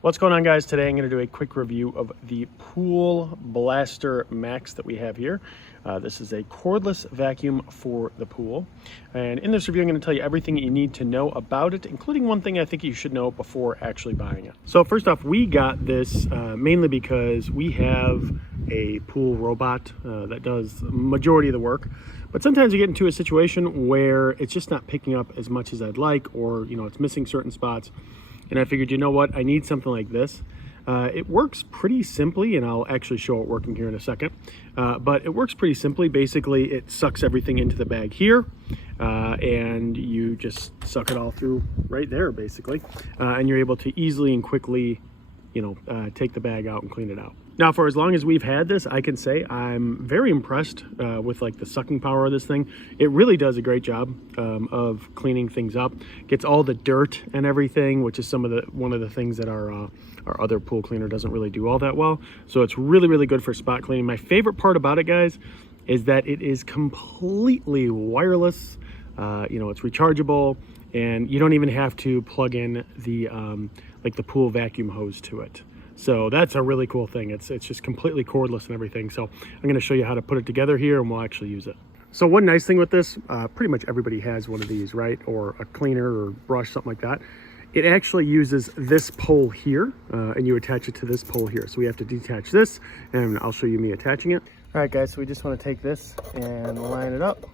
What's going on, guys? Today I'm going to do a quick review of the Pool Blaster Max that we have here. This is a cordless vacuum for the pool, and in this review I'm going to tell you everything you need to know about it, including one thing I think you should know before actually buying it. So first off, we got this mainly because we have a pool robot that does the majority of the work, but sometimes you get into a situation where it's just not picking up as much as I'd like, or it's missing certain spots. And I figured, you know what, I need something like this. It works pretty simply, and I'll actually show it working here in a second. But it works pretty simply. Basically, it sucks everything into the bag here, and you just suck it all through right there, basically. And you're able to easily and quickly, take the bag out and clean it out. Now, for as long as we've had this, I can say I'm very impressed with like the sucking power of this thing. It really does a great job of cleaning things up. Gets all the dirt and everything, which is one of the things that our other pool cleaner doesn't really do all that well. So it's really, really good for spot cleaning. My favorite part about it, guys, is that it is completely wireless. It's rechargeable, and you don't even have to plug in the like the pool vacuum hose to it. So that's a really cool thing. It's just completely cordless and everything. So I'm going to show you how to put it together here, and we'll actually use it. So one nice thing with this, pretty much everybody has one of these, right? Or a cleaner or brush, something like that. It actually uses this pole here, and you attach it to this pole here. So we have to detach this, and I'll show you me attaching it. All right, guys, so we just want to take this and line it up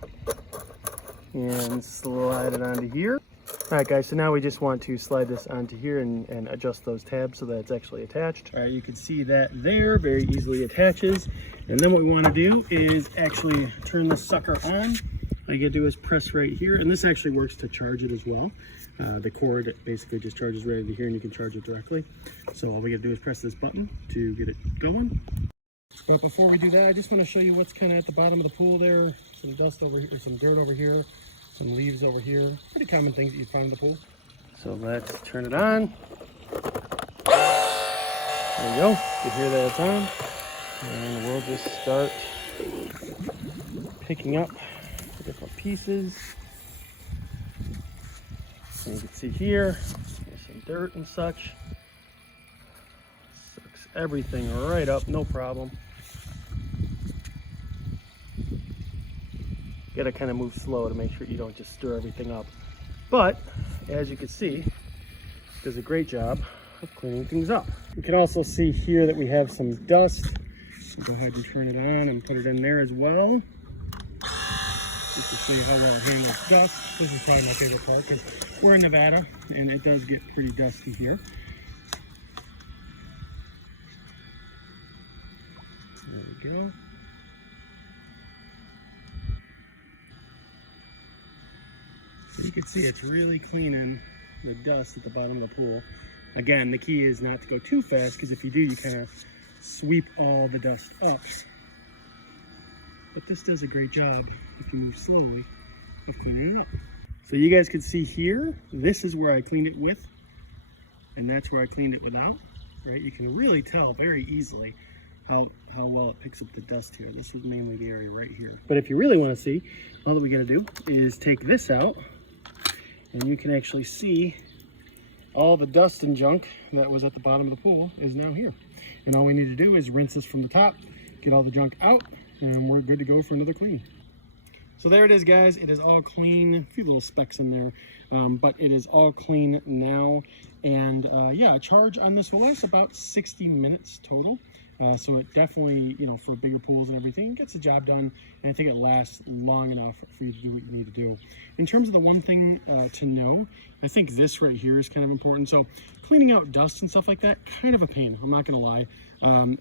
and slide it onto here. All right, guys, so now we just want to slide this onto here and adjust those tabs so that it's actually attached. All right, you can see that there very easily attaches. And then what we want to do is actually turn this sucker on. All you gotta do is press right here, and this actually works to charge it as well. The cord basically just charges right into here, and you can charge it directly. So all we gotta do is press this button to get it going. But before we do that, I just want to show you what's kind of at the bottom of the pool there. Some dust over here, some dirt over here, some leaves over here. Pretty common things that you find in the pool. So let's turn it on. There you go. You hear that it's on. And we'll just start picking up the different pieces. And you can see here, there's some dirt and such. Sucks everything right up, no problem. You gotta kind of move slow to make sure you don't just stir everything up. But as you can see, it does a great job of cleaning things up. You can also see here that we have some dust. So go ahead and turn it on and put it in there as well. Just to show you how well it handles dust. This is probably my favorite part because we're in Nevada and it does get pretty dusty here. There we go. So you can see it's really cleaning the dust at the bottom of the pool. Again, the key is not to go too fast, because if you do, you kind of sweep all the dust up. But this does a great job, if you move slowly, of cleaning it up. So you guys can see here, this is where I cleaned it with, and that's where I cleaned it without. Right? You can really tell very easily how well it picks up the dust here. This is mainly the area right here. But if you really want to see, all that we got to do is take this out, and you can actually see all the dust and junk that was at the bottom of the pool is now here. And all we need to do is rinse this from the top, get all the junk out, and we're good to go for another clean. So there it is, guys. It is all clean. A few little specks in there, but it is all clean now. And yeah, a charge on this will last about 60 minutes total. So it definitely, for bigger pools and everything, it gets the job done, and I think it lasts long enough for you to do what you need to do. In terms of the one thing to know, I think this right here is kind of important. So cleaning out dust and stuff like that, kind of a pain, I'm not gonna lie.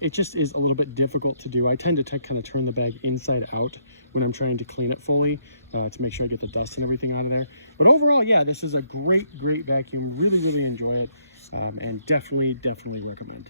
It just is a little bit difficult to do. I tend to kind of turn the bag inside out when I'm trying to clean it fully to make sure I get the dust and everything out of there. But overall, yeah, this is a great vacuum. Really enjoy it, and definitely recommend.